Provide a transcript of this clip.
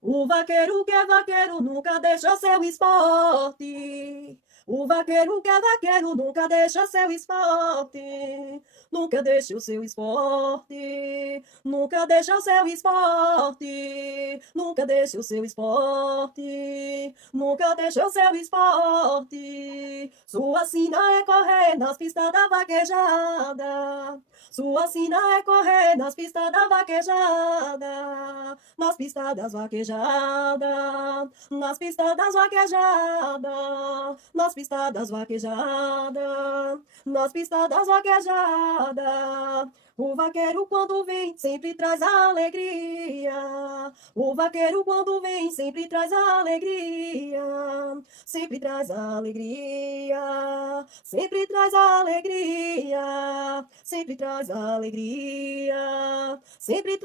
O vaqueiro que é vaqueiro nunca deixa seu esporte. O vaqueiro que é vaqueiro nunca deixa seu esporte. Nunca deixa o seu esporte. Nunca deixa o seu esporte. Nunca deixa o seu esporte. Nunca deixa o seu esporte. Sua sina é correr nas pistas da vaquejada. Sua sina é correr nas pistas da vaquejada, nas pistas das vaquejadas, nas pistas das vaquejadas, nas pistas das vaquejadas, nas pistas das vaquejadas. O vaqueiro quando vem sempre traz alegria. O vaqueiro quando vem sempre traz alegria. Sempre traz alegria. Sempre traz alegria. Sempre traz alegria. Sempre